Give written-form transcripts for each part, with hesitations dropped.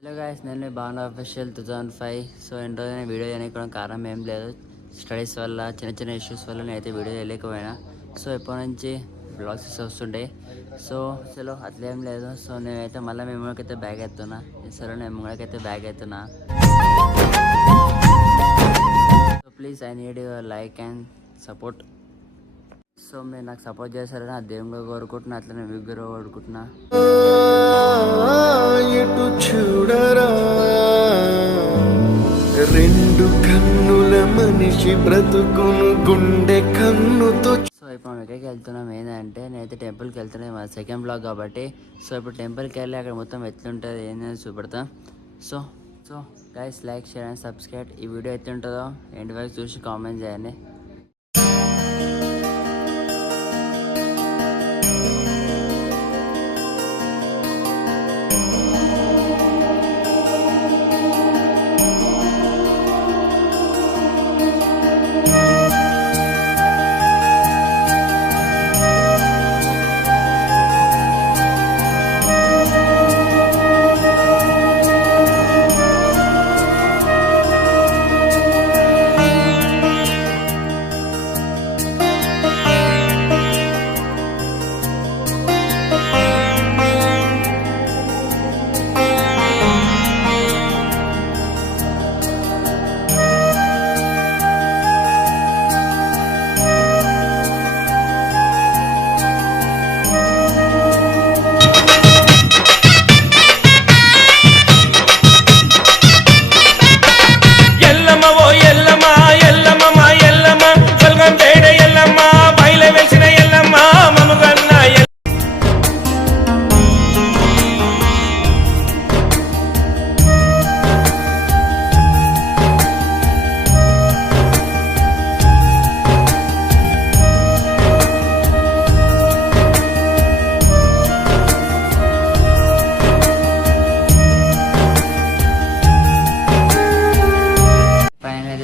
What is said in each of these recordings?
Hello guys, నేను మీ భావన official 2005. So ఎన్ని రోజులు వీడియో చేయడానికి కారణం ఏం లేదు. స్టడీస్ వల్ల చిన్న చిన్న ఇష్యూస్ వల్ల నేనైతే వీడియో చేయలేకపోయినా. సో ఎప్పటి నుంచి బ్లాగ్స్ వస్తుంటాయి. సో అసలు అట్లేం లేదు. సో నేనైతే మళ్ళీ మెమోరీకైతే బ్యాగ్ ఎత్తున్నా. సరే నేను మెమోరీకైతే బ్యాగ్ ఎత్తున్నా. So please I need your like and support. So మీరు నాకు సపోర్ట్ చేశారని ఆ దేవుడు కోరుకుంటున్నా, అట్లనే విగ్గురు కోరుకుంటున్నా. ఎటు చూడరా రెండు కన్నుల మనిషి బ్రతుకును గుండె కన్నుతో. సో ఇప్పుడు మనం ఎక్కడికి వెళ్తున్నాం ఏంటంటే, నేనైతే టెంపుల్కి వెళ్తున్నాను. మన సెకండ్ బ్లాగ్ కాబట్టి. సో ఇప్పుడు టెంపుల్కి వెళ్ళి అక్కడ మొత్తం ఎట్లుంటుంది ఏంటని చూపెడతాం. So so guys, like, share and subscribe. ఈ వీడియో ఎట్లుంటుందో ఎండ్ వరకు చూసి కామెంట్ చేయండి.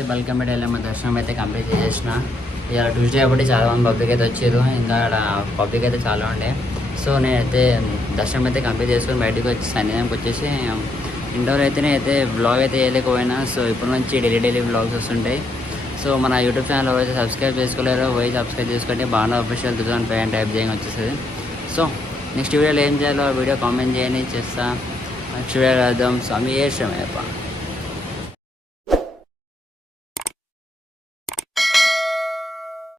బల్కంపేట వెళ్ళాము. దర్శనం అయితే కంప్లీట్ చేసేసిన. ఇక ట్యూస్డే కాబట్టి చాలా మంది పబ్లిక్ అయితే వచ్చారు. ఇంకా అక్కడ పబ్లిక్ అయితే చాలా ఉండే. సో నేనైతే దర్శనం అయితే కంప్లీట్ చేసుకొని బయటకు వచ్చి సన్నిధానంకి వచ్చేసి ఇండోర్ అయితే వ్లాగ్ అయితే వేయలేకపోయినా. సో ఇప్పటి నుంచి డైలీ వ్లాగ్స్ వస్తుంటాయి. సో మన యూట్యూబ్ ఛానల్ అయితే సబ్స్క్రైబ్ చేసుకోలేరు, పోయి సబ్స్క్రైబ్ చేసుకుంటే భావన అఫీషియల్ 2005 అని టైప్ చేయని వచ్చేస్తుంది. సో నెక్స్ట్ వీడియోలో ఏం చేయాలో వీడియో కామెంట్ చేయని చేస్తా. నెక్స్ట్ వీడియో రాద్దాం. స్వామి ఏ శ్రమయ్యప్ప.